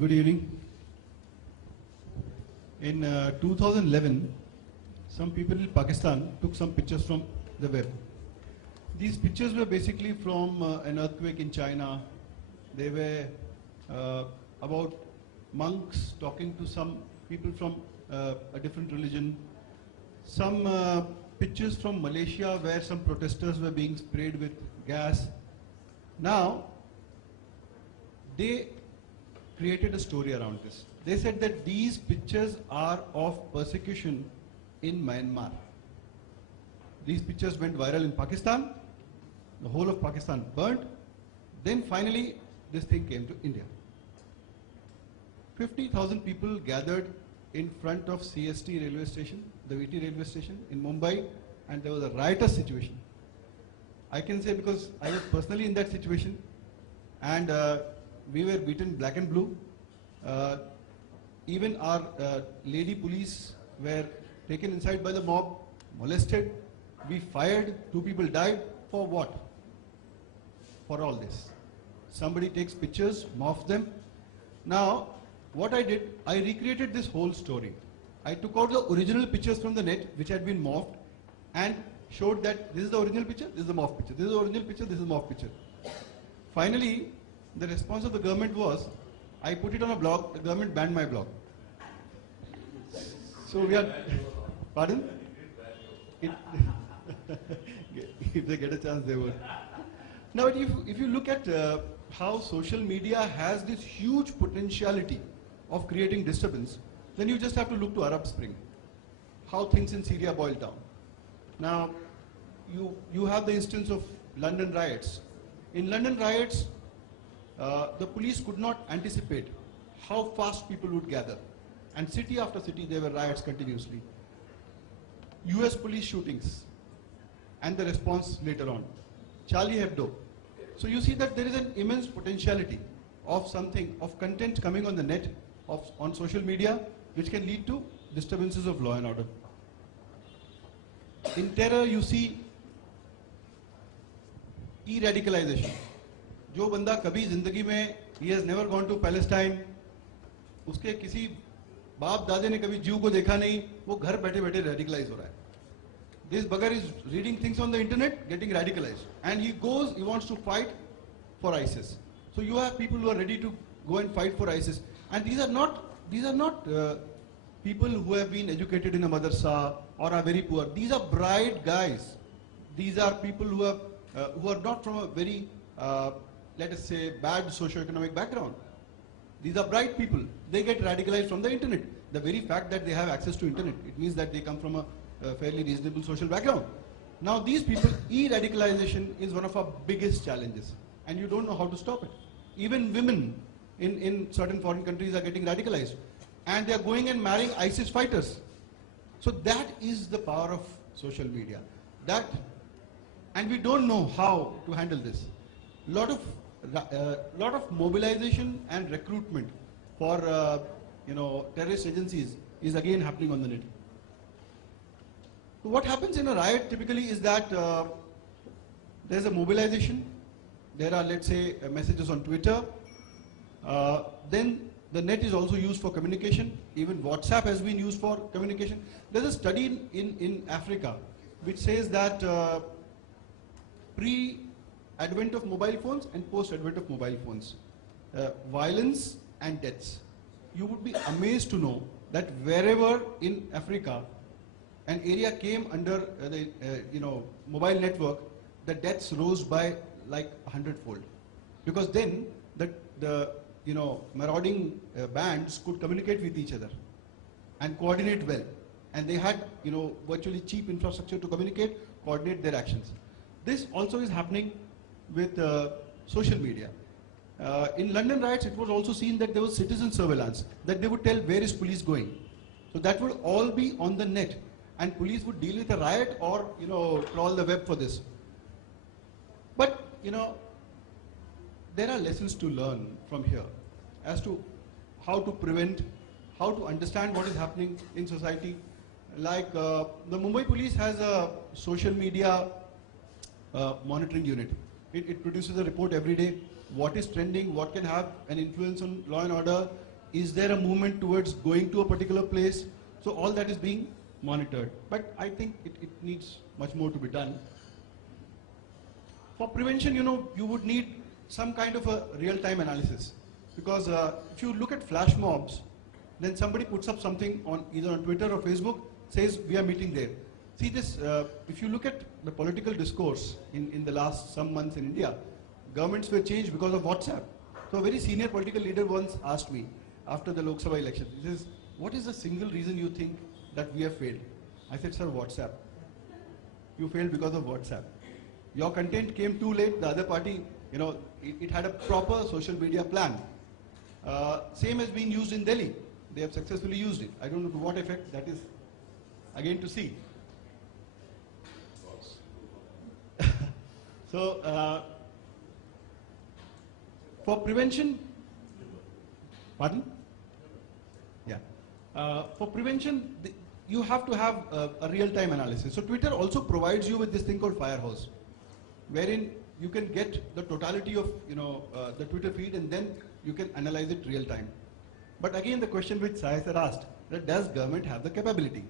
Good evening. In 2011, some people in Pakistan took some pictures from the web. These pictures were basically from an earthquake in China. They were about monks talking to some people from a different religion. Some pictures from Malaysia where some protesters were being sprayed with gas. Now, they created a story around this. They said that these pictures are of persecution in Myanmar. These pictures went viral in Pakistan. The whole of Pakistan burnt. Then finally, this thing came to India. 50,000 people gathered in front of CST railway station, the VT railway station in Mumbai, and there was a riotous situation. I can say because I was personally in that situation, and we were beaten black and blue. Even our lady police were taken inside by the mob, molested. We fired, 2 people died. For what? For all this. Somebody takes pictures, morphs them. Now, what I did, I recreated this whole story. I took out the original pictures from the net, which had been morphed, and showed that this is the original picture, this is the morph picture, this is the original picture, this is the morph picture. Finally, the response of the government was, I put it on a blog, the government banned my blog. So we are, pardon? It, if they get a chance, they would. Now, if you look at how social media has this huge potentiality of creating disturbance, then you just have to look to Arab Spring, how things in Syria boiled down. Now, you have the instance of London riots. In London riots, the police could not anticipate how fast people would gather. And city after city, there were riots continuously. US police shootings, and the response later on. Charlie Hebdo. So you see that there is an immense potentiality of something, of content coming on the net, on social media, which can lead to disturbances of law and order. In terror, you see e-radicalization. जो बंदा कभी जिंदगी में he has never gone to Palestine, उसके किसी बाप दादे ने कभी जीव को देखा नहीं, वो घर बैठे बैठे radicalize हो रहा है. This bugger is reading things on the internet, getting radicalized, and he goes, he wants to fight for ISIS. So you have people who are ready to go and fight for ISIS, and these are not people who have been educated in a madrasa or are very poor. These are bright guys. These are people who are not from a very let us say bad socio-economic background. These are bright people. They get radicalized from the internet. The very fact that they have access to internet, it means that they come from a fairly reasonable social background. Now these people, e-radicalization is one of our biggest challenges, and you don't know how to stop it. Even women in certain foreign countries are getting radicalized, and they are going and marrying ISIS fighters. So that is the power of social media. And we don't know how to handle this. Lot of mobilization and recruitment for terrorist agencies is again happening on the net. So what happens in a riot typically is that there's a mobilization. There are, let's say, messages on Twitter. Then the net is also used for communication. Even WhatsApp has been used for communication. There's a study in Africa which says that pre-advent of mobile phones and post-advent of mobile phones, violence and deaths. You would be amazed to know that wherever in Africa an area came under the mobile network, the deaths rose by like 100-fold, because then the marauding bands could communicate with each other and coordinate well, and they had virtually cheap infrastructure to communicate, coordinate their actions. This also is happening with social media. In London riots, it was also seen that there was citizen surveillance, that they would tell where is police going. So that would all be on the net, and police would deal with a riot or crawl the web for this. But there are lessons to learn from here as to how to prevent, how to understand what is happening in society. Like the Mumbai police has a social media monitoring unit. It produces a report every day, what is trending, what can have an influence on law and order, Is there a movement towards going to a particular place? So all that is being monitored. But I think it needs much more to be done. For prevention, you would need some kind of a real-time analysis. Because if you look at flash mobs, then somebody puts up something on either on Twitter or Facebook, says we are meeting there. See this, if you look at the political discourse in the last some months in India, governments were changed because of WhatsApp. So a very senior political leader once asked me after the Lok Sabha election, he says, what is the single reason you think that we have failed? I said, sir, WhatsApp. You failed because of WhatsApp. Your content came too late, the other party, it had a proper social media plan. Same has been used in Delhi. They have successfully used it. I don't know to what effect, that is again to see. So, for prevention, pardon? Yeah. For prevention, you have to have a real-time analysis. So Twitter also provides you with this thing called Firehouse, wherein you can get the totality of the Twitter feed and then you can analyze it real time. But again, the question which Sai sir asked, that does government have the capability?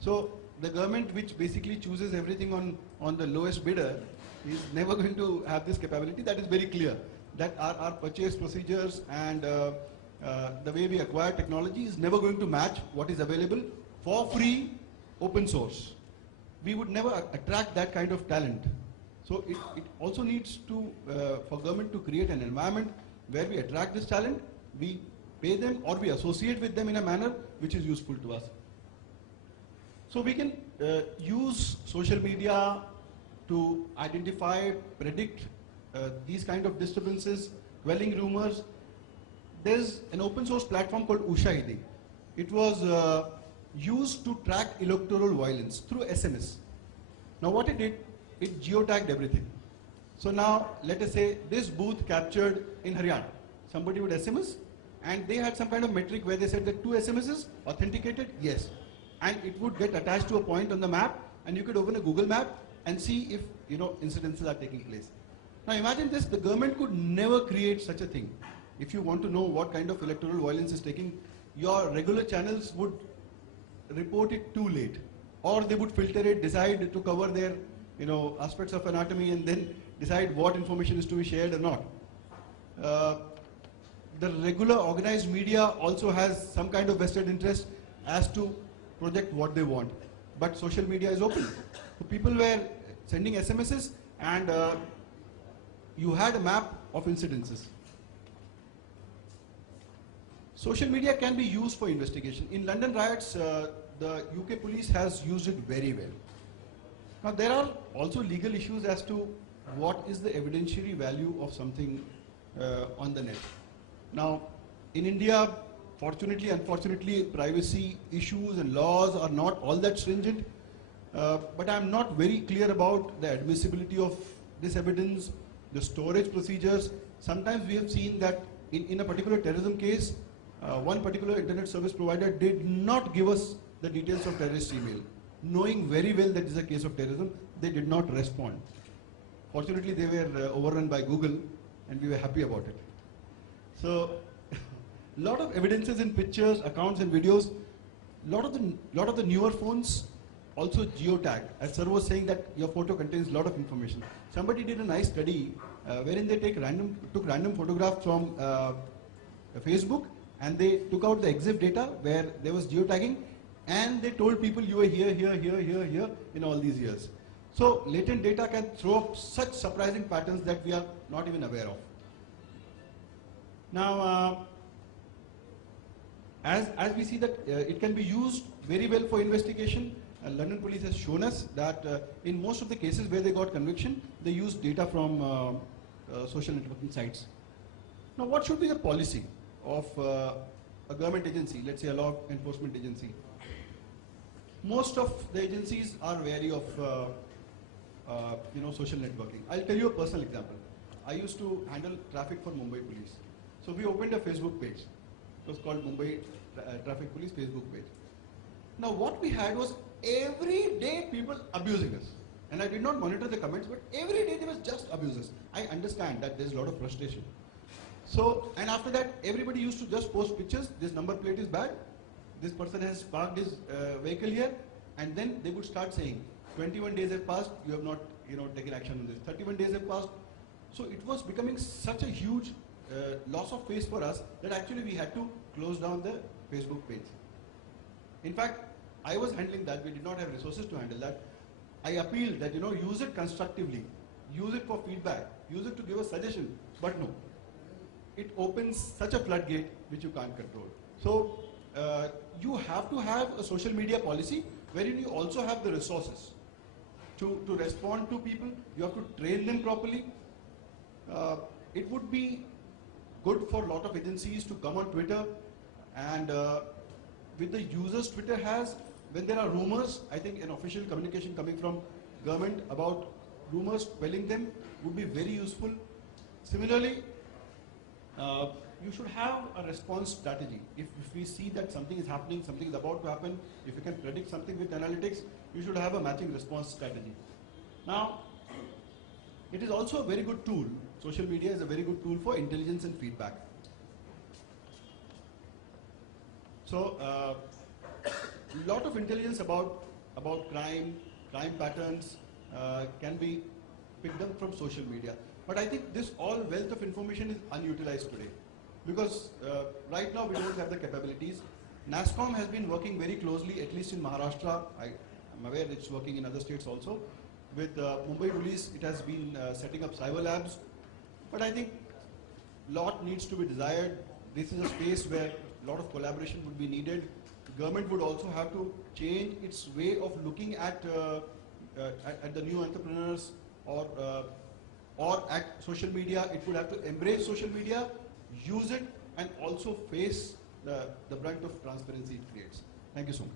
So the government which basically chooses everything on the lowest bidder is never going to have this capability. That is very clear. That our purchase procedures and the way we acquire technology is never going to match what is available for free open source. We would never attract that kind of talent. So it also needs to, for government to create an environment where we attract this talent, we pay them or we associate with them in a manner which is useful to us. So we can use social media to identify, predict these kind of disturbances, quelling rumors. There's an open source platform called Ushahidi. It was used to track electoral violence through SMS. Now what it did, it geotagged everything. So now let us say this booth captured in Haryana. Somebody would SMS and they had some kind of metric where they said that 2 SMSs authenticated, yes. And it would get attached to a point on the map and you could open a Google map and see if incidences are taking place. Now imagine this, the government could never create such a thing. If you want to know what kind of electoral violence is taking, your regular channels would report it too late. Or they would filter it, decide to cover their aspects of anatomy and then decide what information is to be shared or not. The regular organized media also has some kind of vested interest as to project what they want. But social media is open. So people were sending SMSs and you had a map of incidences. Social media can be used for investigation. In London riots, the UK police has used it very well. Now there are also legal issues as to what is the evidentiary value of something on the net. Now in India, fortunately, unfortunately, privacy issues and laws are not all that stringent, but I'm not very clear about the admissibility of this evidence, the storage procedures. Sometimes we have seen that in a particular terrorism case, one particular internet service provider did not give us the details of terrorist email. Knowing very well that is a case of terrorism, they did not respond. Fortunately, they were overrun by Google and we were happy about it. So, lot of evidences in pictures, accounts and videos. Lot of the newer phones also geotag. As sir was saying that your photo contains a lot of information. Somebody did a nice study wherein they took random photographs from Facebook and they took out the EXIF data where there was geotagging and they told people you were here in all these years. So latent data can throw up such surprising patterns that we are not even aware of. Now, as we see that it can be used very well for investigation, London police has shown us that in most of the cases where they got conviction, they used data from social networking sites. Now, what should be the policy of a government agency, let's say a law enforcement agency? Most of the agencies are wary of social networking. I'll tell you a personal example. I used to handle traffic for Mumbai police. So we opened a Facebook page. It was called Mumbai Traffic Police Facebook page. Now what we had was every day people abusing us. And I did not monitor the comments, but every day there was just abuses. I understand that there's a lot of frustration. So, and after that, everybody used to just post pictures. This number plate is bad. This person has parked his vehicle here, and then they would start saying, 21 days have passed. You have not, taken action on this. 31 days have passed. So it was becoming such a huge loss of face for us that actually we had to close down the Facebook page. In fact, I was handling that. We did not have resources to handle that. I appealed that use it constructively, use it for feedback, use it to give a suggestion. But no, it opens such a floodgate which you can't control. So you have to have a social media policy wherein you also have the resources to respond to people. You have to train them properly. It would be good for a lot of agencies to come on Twitter, and with the users Twitter has, when there are rumors, I think an official communication coming from government about rumors, quelling them would be very useful. Similarly, you should have a response strategy. If we see that something is happening, something is about to happen, if you can predict something with analytics, you should have a matching response strategy. Now, it is also a very good tool. Social media is a very good tool for intelligence and feedback. So, a lot of intelligence about crime patterns can be picked up from social media. But I think this all wealth of information is unutilized today, because right now we don't have the capabilities. NASSCOM has been working very closely, at least in Maharashtra. I'm aware it's working in other states also. With Mumbai Police, it has been setting up cyber labs. But I think a lot needs to be desired. This is a space where a lot of collaboration would be needed. The government would also have to change its way of looking at the new entrepreneurs or at social media. It would have to embrace social media, use it, and also face the brunt of transparency it creates. Thank you so much.